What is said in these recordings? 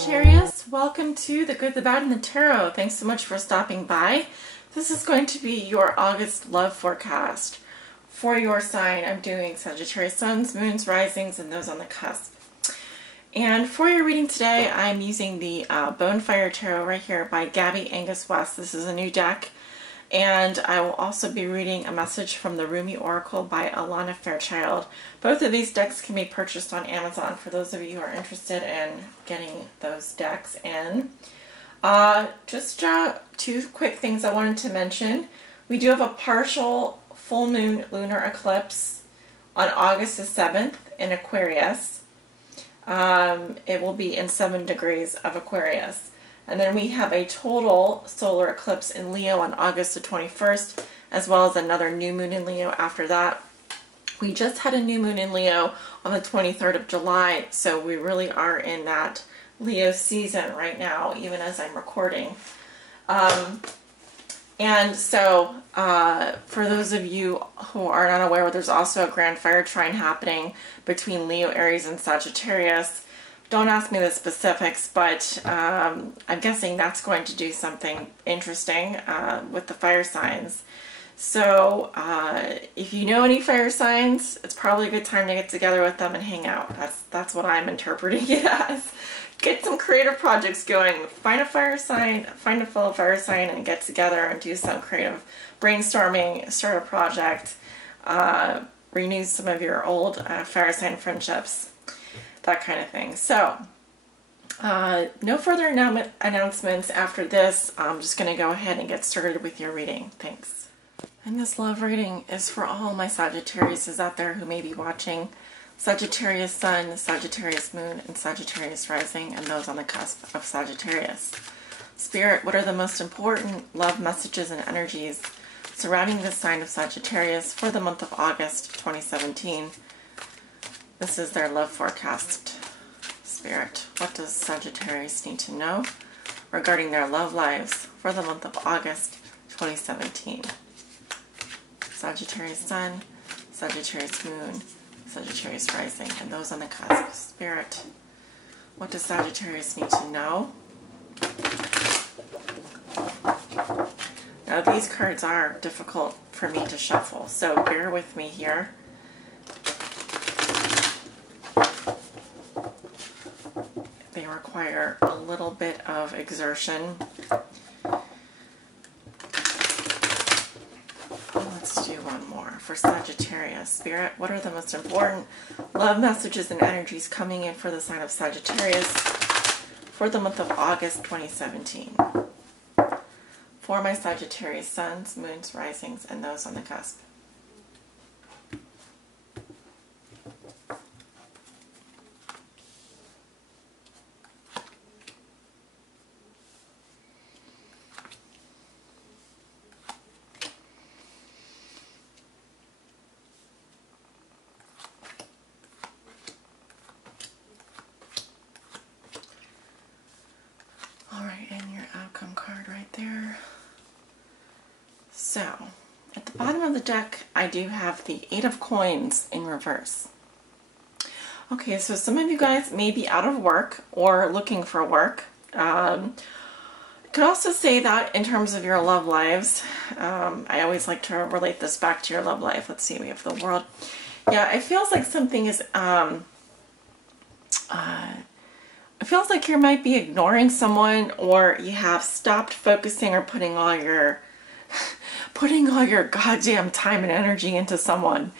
Sagittarius, welcome to The Good, the Bad, and the Tarot. Thanks so much for stopping by. This is going to be your August love forecast for your sign. I'm doing Sagittarius Suns, Moons, Risings, and those on the cusp. And for your reading today, I'm using the Bonefire Tarot right here by Gabby Angus West. This is a new deck. And I will also be reading a message from the Rumi Oracle by Alana Fairchild. Both of these decks can be purchased on Amazon for those of you who are interested in getting those decks in. Just two quick things I wanted to mention. We do have a partial full moon lunar eclipse on August the 7th in Aquarius. It will be in 7 degrees of Aquarius. And then we have a total solar eclipse in Leo on August the 21st, as well as another new moon in Leo after that. We just had a new moon in Leo on the 23rd of July, so we really are in that Leo season right now, even as I'm recording. And so, for those of you who are not aware, there's also a grand fire trine happening between Leo, Aries, and Sagittarius. Don't ask me the specifics, but I'm guessing that's going to do something interesting with the fire signs. So if you know any fire signs, it's probably a good time to get together with them and hang out. That's what I'm interpreting it as. Get some creative projects going. Find a fire sign, find a fellow fire sign, and get together and do some creative brainstorming, start a project, renew some of your old fire sign friendships. That kind of thing. So, no further announcements after this. I'm just going to go ahead and get started with your reading. Thanks. And this love reading is for all my Sagittariuses out there who may be watching. Sagittarius Sun, Sagittarius Moon, and Sagittarius Rising, and those on the cusp of Sagittarius. Spirit, what are the most important love messages and energies surrounding the sign of Sagittarius for the month of August 2017? This is their love forecast. Spirit, what does Sagittarius need to know regarding their love lives for the month of August 2017? Sagittarius Sun, Sagittarius Moon, Sagittarius Rising, and those on the cusp. Spirit, what does Sagittarius need to know? Now these cards are difficult for me to shuffle, so bear with me here. They require a little bit of exertion. Let's do one more for Sagittarius. Spirit, what are the most important love messages and energies coming in for the sign of Sagittarius for the month of August 2017? For my Sagittarius Suns, Moons, Risings, and those on the cusp. Outcome card right there. So, at the bottom of the deck, I do have the 8 of Coins in reverse. Okay, so some of you guys may be out of work or looking for work. I could also say that in terms of your love lives. I always like to relate this back to your love life. Let's see, we have the World. Yeah, it feels like something is... it feels like you might be ignoring someone, or you have stopped focusing or putting all your goddamn time and energy into someone.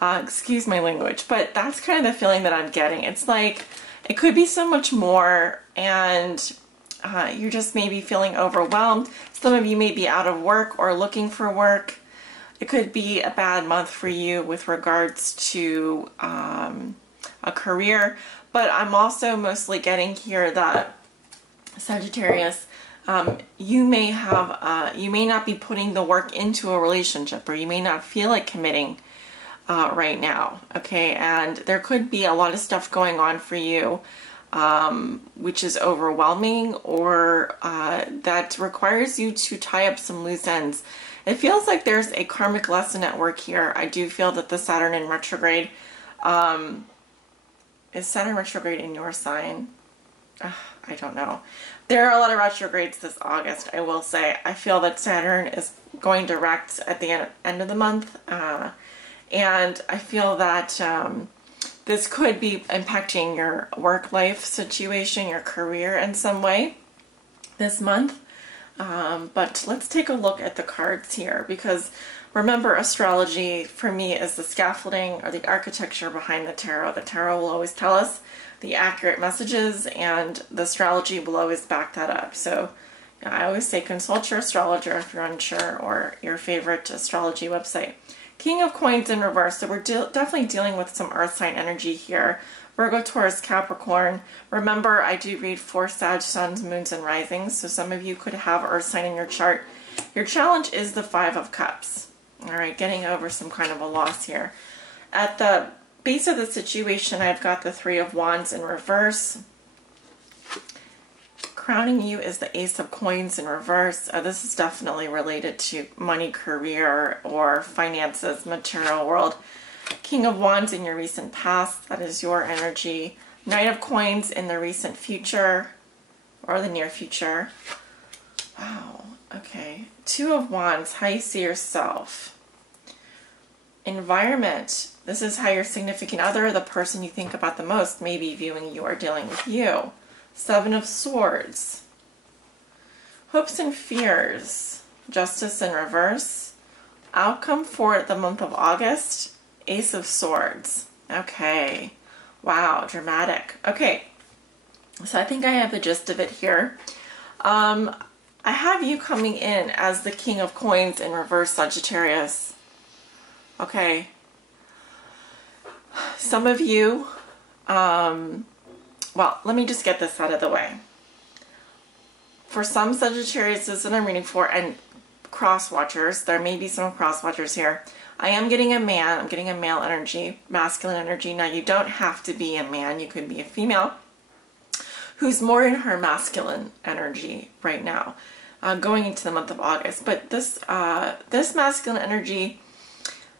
Excuse my language, but that's kind of the feeling that I'm getting. It's like it could be so much more, and you're just maybe feeling overwhelmed. Some of you may be out of work or looking for work. It could be a bad month for you with regards to a career. But I'm also mostly getting here that Sagittarius, you may not be putting the work into a relationship, or you may not feel like committing right now. Okay, and there could be a lot of stuff going on for you, which is overwhelming, or that requires you to tie up some loose ends. It feels like there's a karmic lesson at work here. I do feel that the Saturn in retrograde. Is Saturn retrograde in your sign? I don't know. There are a lot of retrogrades this August, I will say. I feel that Saturn is going direct at the end of the month. And I feel that this could be impacting your work-life situation, your career in some way this month. But let's take a look at the cards here, because remember, astrology for me is the scaffolding or the architecture behind the tarot. The tarot will always tell us the accurate messages, and the astrology will always back that up. So I always say consult your astrologer if you're unsure, or your favorite astrology website. King of Coins in reverse. So we're definitely dealing with some earth sign energy here. Virgo, Taurus, Capricorn. Remember, I do read for Sag, Suns, Moons, and Risings. So some of you could have earth sign in your chart. Your challenge is the Five of Cups. All right, getting over some kind of a loss here. At the base of the situation, I've got the Three of Wands in reverse. Crowning you is the Ace of Coins in reverse. This is definitely related to money, career, or finances, material world. King of Wands in your recent past, that is your energy. Knight of Coins in the recent future, or the near future. Wow, okay. Two of Wands, how you see yourself. Environment, this is how your significant other, the person you think about the most, may be viewing you or dealing with you. Seven of Swords. Hopes and fears. Justice in reverse. Outcome for the month of August. Ace of Swords. Okay. Wow, dramatic. Okay. So I think I have the gist of it here. I have you coming in as the King of Coins in reverse, Sagittarius. Okay. Some of you, well, let me just get this out of the way. For some Sagittarius that I'm reading for, and cross watchers, there may be some cross watchers here. I am getting a man. I'm getting a male energy, masculine energy. Now, you don't have to be a man. You could be a female who's more in her masculine energy right now, going into the month of August. But this masculine energy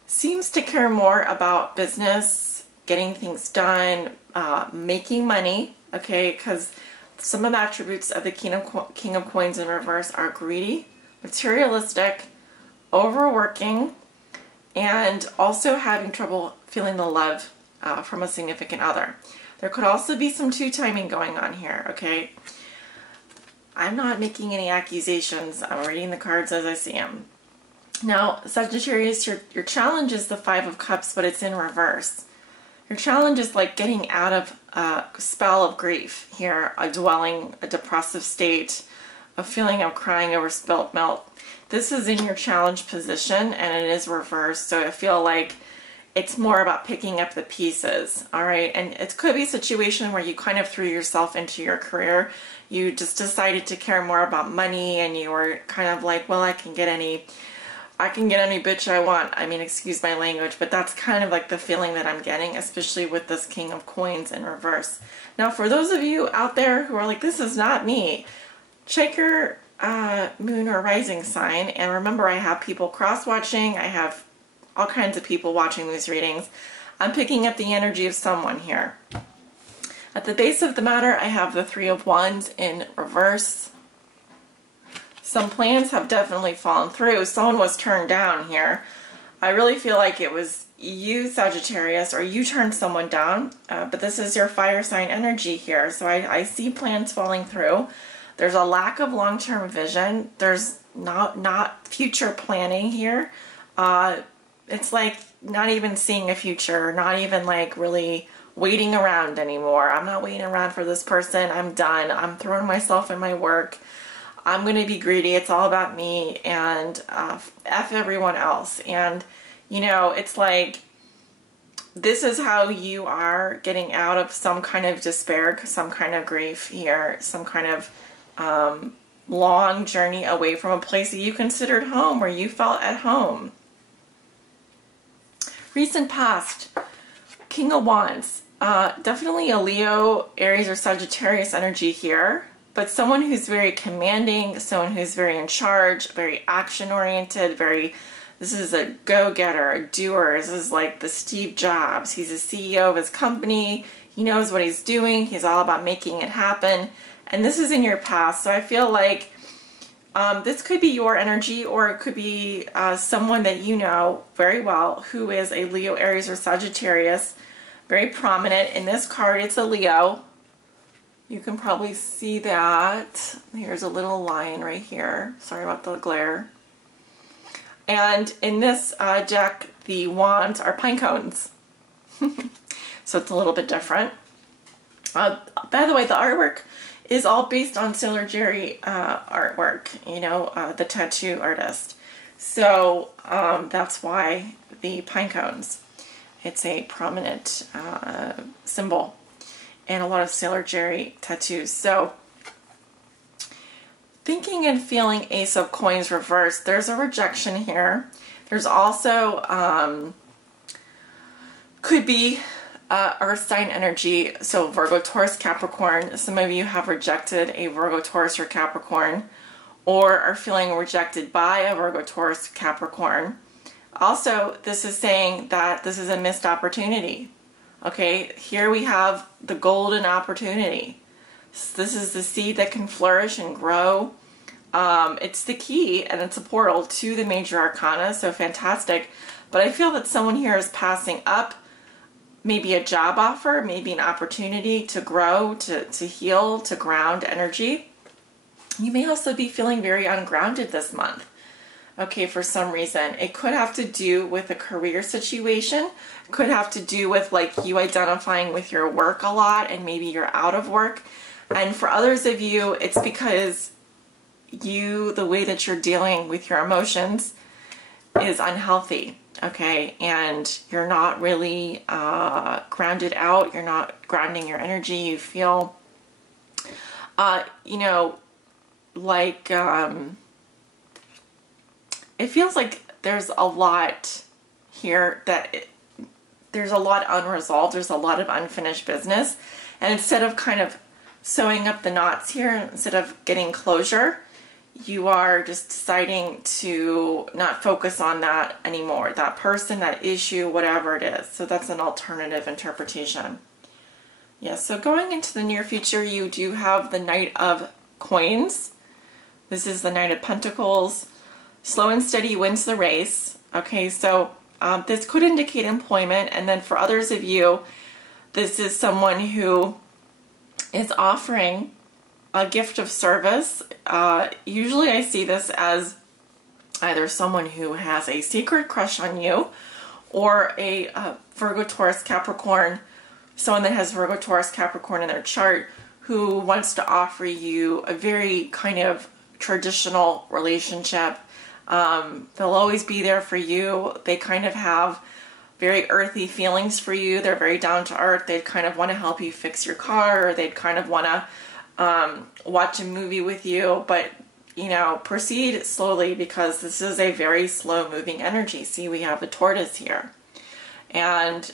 seems to care more about business, getting things done, making money, okay, because some of the attributes of the King of Coins in reverse are greedy, materialistic, overworking, and also having trouble feeling the love from a significant other. There could also be some two-timing going on here, okay? I'm not making any accusations. I'm reading the cards as I see them. Now, Sagittarius, your challenge is the Five of Cups, but it's in reverse. Your challenge is like getting out of a spell of grief here, a depressive state, a feeling of crying over spilt milk. This is in your challenge position, and it is reversed, so I feel like it's more about picking up the pieces, all right? And it could be a situation where you kind of threw yourself into your career. You just decided to care more about money, and you were kind of like, well, I can get any bitch I want. I mean, excuse my language, but that's kind of like the feeling that I'm getting, especially with this King of Coins in reverse. Now, for those of you out there who are like, this is not me, check your moon or rising sign. And remember, I have people cross-watching. I have all kinds of people watching these readings. I'm picking up the energy of someone here. At the base of the matter, I have the Three of Wands in reverse. Some plans have definitely fallen through. Someone was turned down here. I really feel like it was you, Sagittarius, or you turned someone down. But this is your fire sign energy here. So I see plans falling through. There's a lack of long-term vision. There's not future planning here. It's like not even seeing a future, not even like really waiting around anymore. I'm not waiting around for this person. I'm done. I'm throwing myself in my work. I'm going to be greedy. It's all about me, and F everyone else. And, you know, it's like this is how you are getting out of some kind of despair, some kind of grief here, some kind of long journey away from a place that you considered home, where you felt at home. Recent past, King of Wands. Definitely a Leo, Aries, or Sagittarius energy here. But someone who's very commanding, someone who's very in charge, very action-oriented, this is a go-getter, a doer. This is like the Steve Jobs. He's a CEO of his company. He knows what he's doing. He's all about making it happen. And this is in your past. So I feel like this could be your energy, or it could be someone that you know very well who is a Leo, Aries, or Sagittarius. Very prominent. In this card, it's a Leo. You can probably see that. Here's a little line right here. Sorry about the glare. And in this deck, the wands are pine cones. So it's a little bit different. By the way, the artwork is all based on Sailor Jerry artwork, you know, the tattoo artist. So that's why the pine cones. It's a prominent symbol in a lot of Sailor Jerry tattoos. So thinking and feeling Ace of Coins reversed, there's a rejection here. There's also, could be earth sign energy, so Virgo, Taurus, Capricorn. Some of you have rejected a Virgo, Taurus, or Capricorn, or are feeling rejected by a Virgo, Taurus, Capricorn. Also, this is saying that this is a missed opportunity. Okay, here we have the golden opportunity. This is the seed that can flourish and grow. It's the key, and it's a portal to the major arcana, so fantastic. But I feel that someone here is passing up maybe a job offer, maybe an opportunity to grow, to heal, to ground energy. You may also be feeling very ungrounded this month. Okay, for some reason. It could have to do with a career situation. It could have to do with like you identifying with your work a lot and maybe you're out of work. And for others of you, it's because the way that you're dealing with your emotions is unhealthy. Okay, and you're not really grounded out. You're not grounding your energy. You feel, you know, like it feels like there's a lot here there's a lot unresolved. There's a lot of unfinished business, and instead of kind of sewing up the knots here, instead of getting closure, you are just deciding to not focus on that anymore. That person, that issue, whatever it is. So that's an alternative interpretation. Yeah, so going into the near future, you do have the Knight of Coins. This is the Knight of Pentacles. Slow and steady wins the race. Okay, so this could indicate employment. And then for others of you, this is someone who is offering a gift of service. Usually I see this as either someone who has a secret crush on you, or a Virgo, Taurus, Capricorn, someone that has Virgo, Taurus, Capricorn in their chart, who wants to offer you a very kind of traditional relationship. They'll always be there for you. They kind of have very earthy feelings for you. They're very down to earth. They'd kind of want to help you fix your car, or they'd kind of want to watch a movie with you, but you know, proceed slowly because this is a very slow moving energy. See, we have a tortoise here, and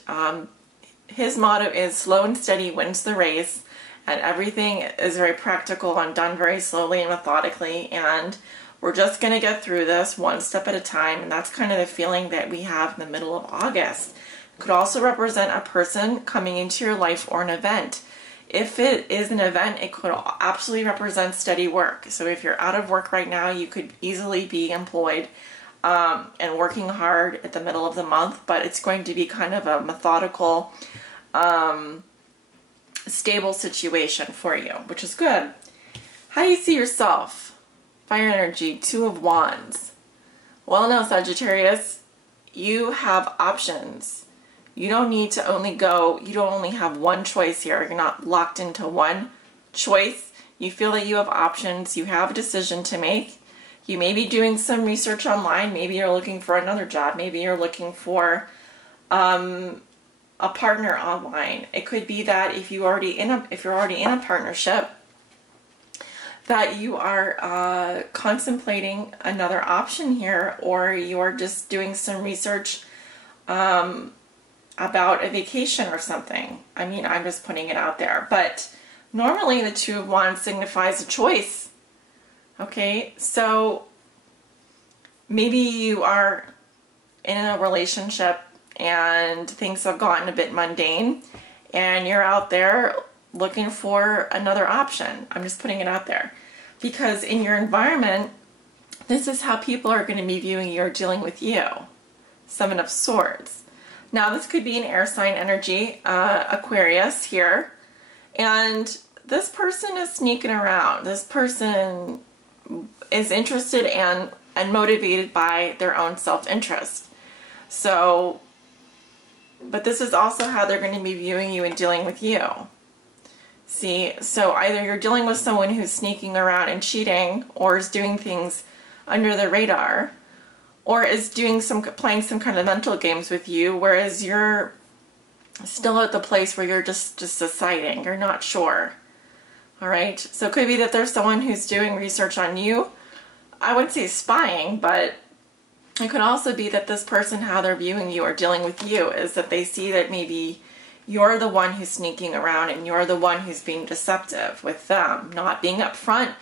his motto is slow and steady wins the race, and everything is very practical and done very slowly and methodically, and we're just going to get through this one step at a time. And that's kind of the feeling that we have in the middle of August. It could also represent a person coming into your life or an event. If it is an event, it could absolutely represent steady work. So if you're out of work right now, you could easily be employed and working hard at the middle of the month, but it's going to be kind of a methodical, stable situation for you, which is good. How do you see yourself? Fire energy, Two of Wands. Well, now, Sagittarius, you have options. You don't need to only go, you don't only have one choice here. You're not locked into one choice. You feel that you have options. You have a decision to make. You may be doing some research online. Maybe you're looking for another job. Maybe you're looking for a partner online. It could be that if you're already in a partnership, that you are contemplating another option here, or you're just doing some research about a vacation or something. I mean, I'm just putting it out there. But normally the Two of Wands signifies a choice. Okay, so maybe you are in a relationship and things have gotten a bit mundane, and you're out there looking for another option. I'm just putting it out there. Because in your environment, this is how people are going to be viewing you or dealing with you. Seven of Swords. Now this could be an air sign energy, Aquarius here. And this person is sneaking around. This person is interested and motivated by their own self-interest. So, but this is also how they're going to be viewing you and dealing with you. See, so either you're dealing with someone who's sneaking around and cheating, or is doing things under the radar, or is doing playing some kind of mental games with you, whereas you're still at the place where you're just deciding, you're not sure. All right, so it could be that there's someone who's doing research on you. I wouldn't say spying, but it could also be that this person, how they're viewing you or dealing with you, is that they see that maybe you're the one who's sneaking around and you're the one who's being deceptive with them, not being upfront.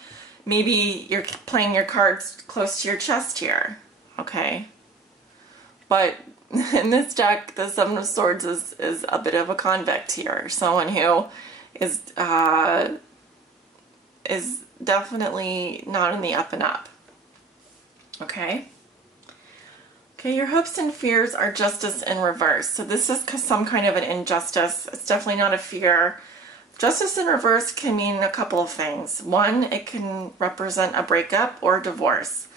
Maybe you're playing your cards close to your chest here, okay? But in this deck, the Seven of Swords is a bit of a convict here, someone who is definitely not in the up and up, okay? Okay, your hopes and fears are justice in reverse. So this is some kind of an injustice. It's definitely not a fear. Justice in reverse can mean a couple of things. One, it can represent a breakup or a divorce.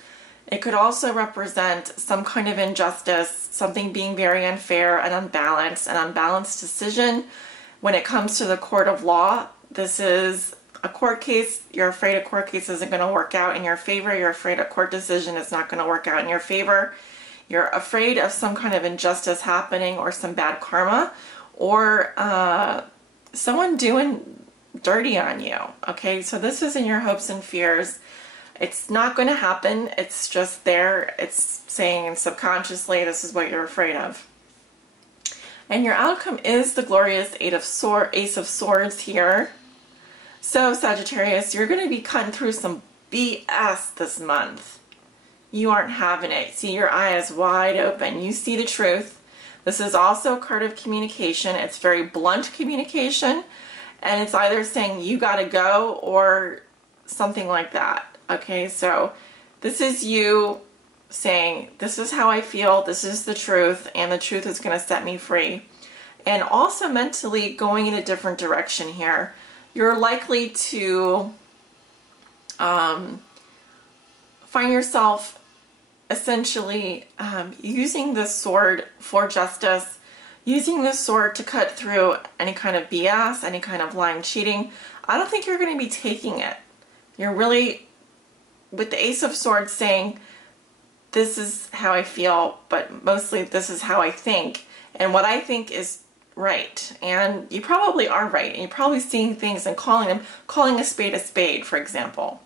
It could also represent some kind of injustice, something being very unfair and unbalanced, an unbalanced decision. When it comes to the court of law, this is a court case. You're afraid a court case isn't going to work out in your favor. You're afraid a court decision is not going to work out in your favor. You're afraid of some kind of injustice happening or some bad karma, or someone doing dirty on you. Okay, so this is in your hopes and fears. It's not going to happen. It's just there. It's saying subconsciously this is what you're afraid of. And your outcome is the glorious Ace of Swords here. So Sagittarius, you're going to be cutting through some BS this month. You aren't having it. See, your eye is wide open. You see the truth. This is also a card of communication. It's very blunt communication, and it's either saying you gotta go or something like that. Okay, so this is you saying, this is how I feel, this is the truth, and the truth is going to set me free. And also mentally going in a different direction here. You're likely to find yourself essentially using the sword for justice, using the sword to cut through any kind of BS, any kind of lying, cheating. I don't think you're going to be taking it. You're really, with the Ace of Swords, saying, this is how I feel, but mostly this is how I think, and what I think is right. And you probably are right, and you're probably seeing things and calling a spade, for example.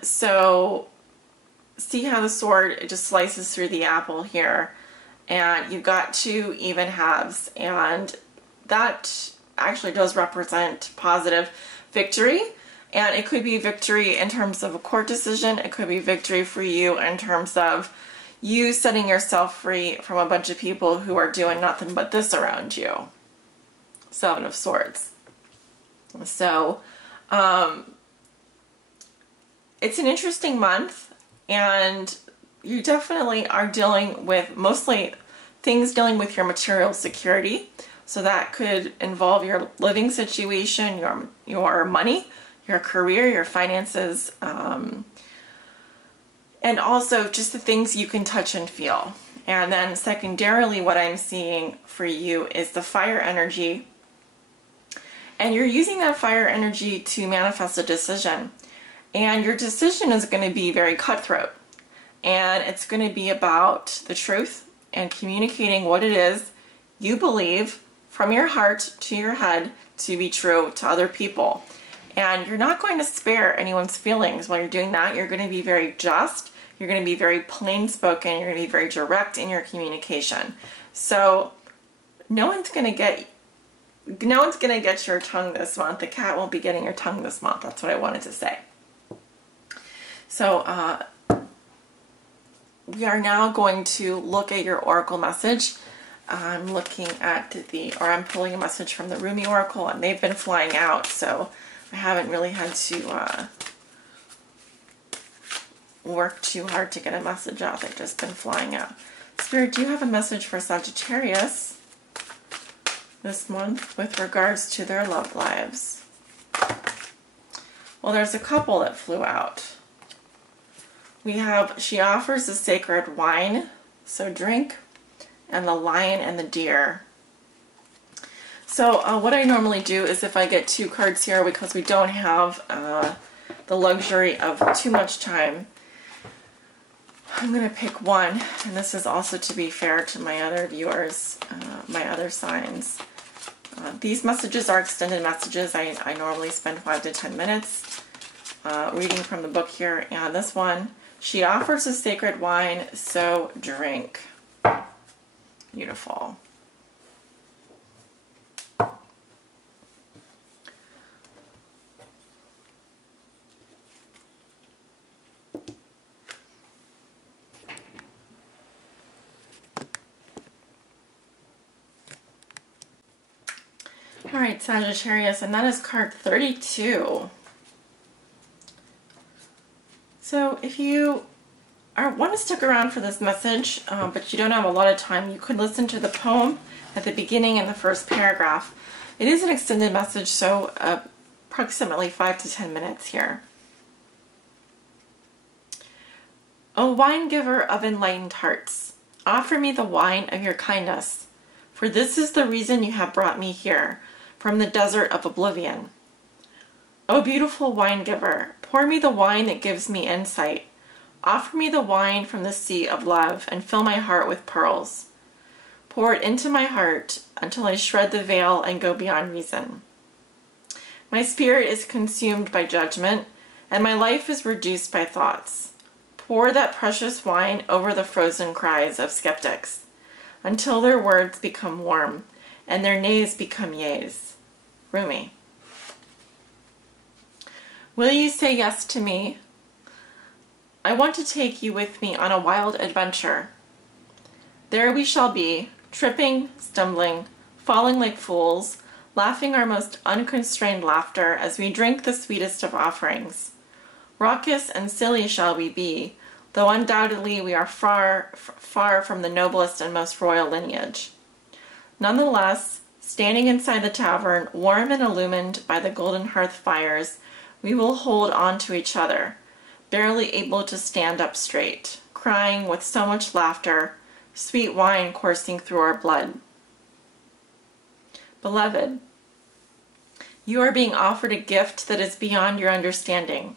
So see how the sword, it just slices through the apple here, and you've got two even halves, and that actually does represent positive victory. And it could be victory in terms of a court decision. It could be victory for you in terms of you setting yourself free from a bunch of people who are doing nothing but this around you. Seven of Swords. So it's an interesting month, and you definitely are dealing with mostly things dealing with your material security. So that could involve your living situation, your money, your career, your finances, and also just the things you can touch and feel. And then secondarily, what I'm seeing for you is the fire energy. And you're using that fire energy to manifest a decision. And your decision is going to be very cutthroat. And it's going to be about the truth and communicating what it is you believe from your heart to your head to be true to other people. And you're not going to spare anyone's feelings while you're doing that. You're going to be very just. You're going to be very plain spoken. You're going to be very direct in your communication. So no one's going to get your tongue this month. The cat won't be getting your tongue this month. That's what I wanted to say. So we are now going to look at your oracle message. I'm looking at I'm pulling a message from the Rumi Oracle, and they've been flying out, so I haven't really had to work too hard to get a message out. They've just been flying out. Spirit, do you have a message for Sagittarius this month with regards to their love lives? Well, there's a couple that flew out. We have, she offers a sacred wine, so drink, and the lion and the deer. So what I normally do is, if I get 2 cards here, because we don't have the luxury of too much time, I'm going to pick one, and this is also to be fair to my other viewers, my other signs. These messages are extended messages. I normally spend 5 to 10 minutes reading from the book here, and this one, she offers a sacred wine, so drink. Beautiful. All right, Sagittarius, and that is card 32. So if you want to stick around for this message, but you don't have a lot of time, you could listen to the poem at the beginning in the first paragraph. It is an extended message, so approximately 5 to 10 minutes here. O wine giver of enlightened hearts, offer me the wine of your kindness, for this is the reason you have brought me here, from the desert of oblivion. O beautiful wine giver, pour me the wine that gives me insight. Offer me the wine from the sea of love, and fill my heart with pearls. Pour it into my heart until I shred the veil and go beyond reason. My spirit is consumed by judgment, and my life is reduced by thoughts. Pour that precious wine over the frozen cries of skeptics, until their words become warm, and their nays become yeas. Rumi. Will you say yes to me? I want to take you with me on a wild adventure. There we shall be, tripping, stumbling, falling like fools, laughing our most unconstrained laughter as we drink the sweetest of offerings. Raucous and silly shall we be, though undoubtedly we are far, far from the noblest and most royal lineage. Nonetheless, standing inside the tavern, warm and illumined by the golden hearth fires, we will hold on to each other, barely able to stand up straight, crying with so much laughter, sweet wine coursing through our blood. Beloved, you are being offered a gift that is beyond your understanding.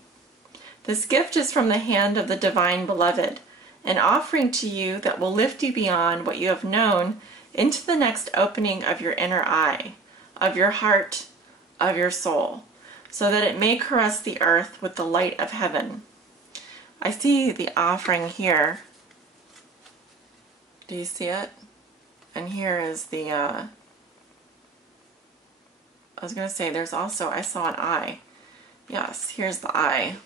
This gift is from the hand of the divine beloved, an offering to you that will lift you beyond what you have known into the next opening of your inner eye, of your heart, of your soul, so that it may caress the earth with the light of heaven. I see the offering here. Do you see it? And here is the, I was going to say there's also, I saw an eye. Yes, here's the eye.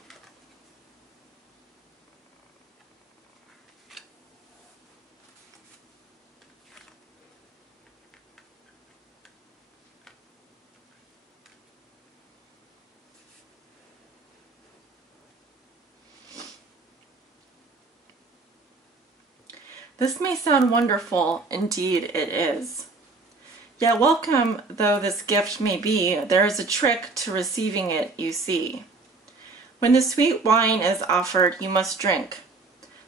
This may sound wonderful, indeed it is. Yet welcome though this gift may be, there is a trick to receiving it, you see. When the sweet wine is offered, you must drink,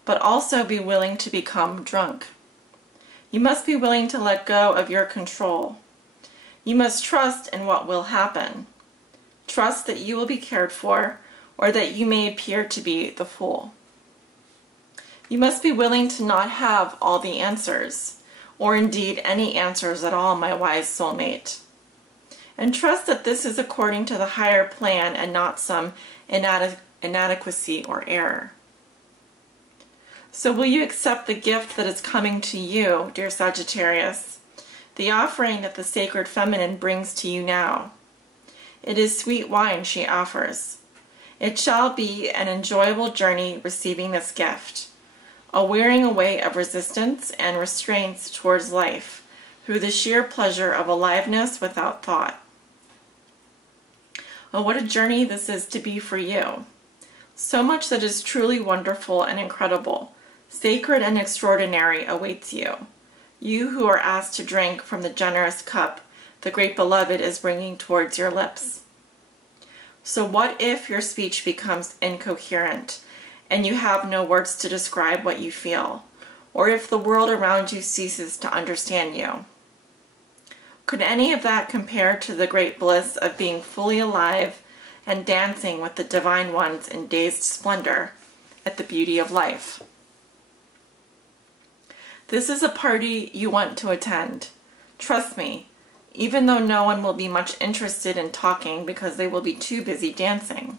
but also be willing to become drunk. You must be willing to let go of your control. You must trust in what will happen. Trust that you will be cared for, or that you may appear to be the fool. You must be willing to not have all the answers, or indeed any answers at all, my wise soulmate. And trust that this is according to the higher plan and not some inadequacy or error. So will you accept the gift that is coming to you, dear Sagittarius, the offering that the sacred feminine brings to you now? It is sweet wine she offers. It shall be an enjoyable journey receiving this gift, a wearing away of resistance and restraints towards life, through the sheer pleasure of aliveness without thought. Oh, what a journey this is to be for you. So much that is truly wonderful and incredible, sacred and extraordinary awaits you. You who are asked to drink from the generous cup the great beloved is bringing towards your lips. So what if your speech becomes incoherent and you have no words to describe what you feel, or if the world around you ceases to understand you? Could any of that compare to the great bliss of being fully alive and dancing with the divine ones in dazed splendor at the beauty of life? This is a party you want to attend. Trust me, even though no one will be much interested in talking because they will be too busy dancing.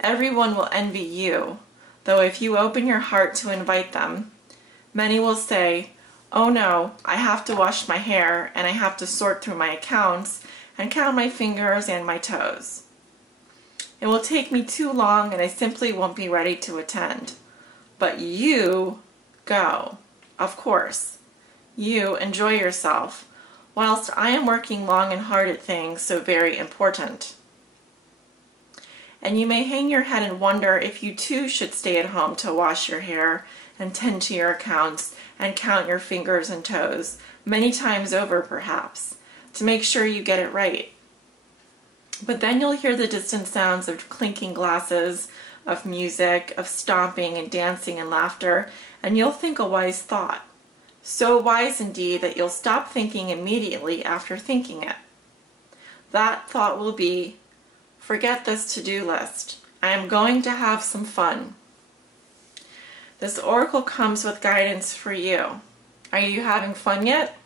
Everyone will envy you, though if you open your heart to invite them, many will say, "Oh no, I have to wash my hair and I have to sort through my accounts and count my fingers and my toes. It will take me too long and I simply won't be ready to attend." But you go, of course. You enjoy yourself, whilst I am working long and hard at things so very important. And you may hang your head and wonder if you too should stay at home to wash your hair and tend to your accounts and count your fingers and toes, many times over perhaps, to make sure you get it right. But then you'll hear the distant sounds of clinking glasses, of music, of stomping and dancing and laughter, and you'll think a wise thought. So wise indeed that you'll stop thinking immediately after thinking it. That thought will be, forget this to-do list. I am going to have some fun. This oracle comes with guidance for you. Are you having fun yet?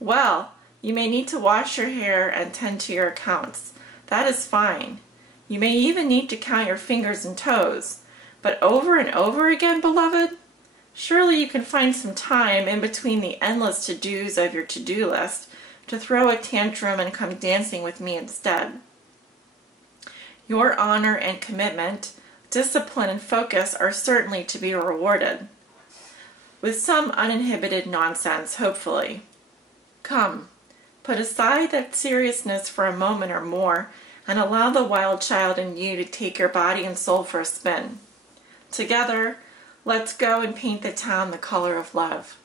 Well, you may need to wash your hair and tend to your accounts. That is fine. You may even need to count your fingers and toes. But over and over again, beloved? Surely you can find some time in between the endless to-dos of your to-do list to throw a tantrum and come dancing with me instead. Your honor and commitment, discipline and focus are certainly to be rewarded. With some uninhibited nonsense, hopefully. Come, put aside that seriousness for a moment or more and allow the wild child in you to take your body and soul for a spin. Together, let's go and paint the town the color of love.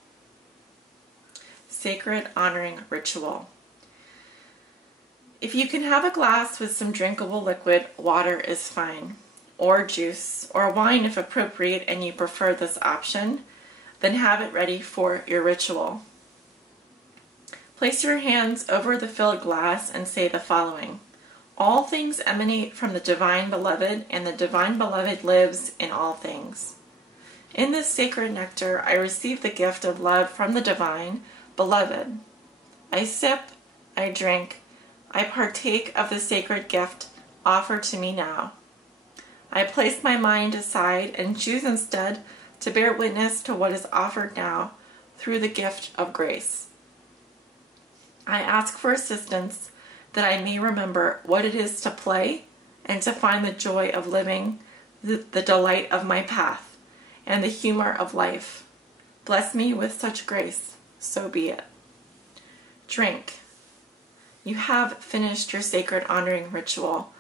Sacred honoring ritual. If you can have a glass with some drinkable liquid, water is fine. Or juice, or wine if appropriate and you prefer this option, then have it ready for your ritual. Place your hands over the filled glass and say the following. All things emanate from the Divine Beloved, and the Divine Beloved lives in all things. In this sacred nectar, I receive the gift of love from the Divine Beloved. I sip, I drink, I partake of the sacred gift offered to me now. I place my mind aside and choose instead to bear witness to what is offered now through the gift of grace. I ask for assistance that I may remember what it is to play and to find the joy of living, the delight of my path, and the humor of life. Bless me with such grace, so be it. Drink. You have finished your sacred honoring ritual,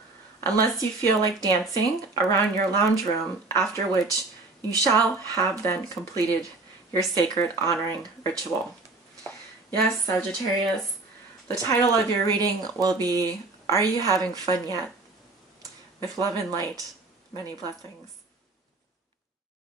unless you feel like dancing around your lounge room, after which you shall have then completed your sacred honoring ritual. Yes, Sagittarius, the title of your reading will be, Are You Having Fun Yet? With love and light, many blessings.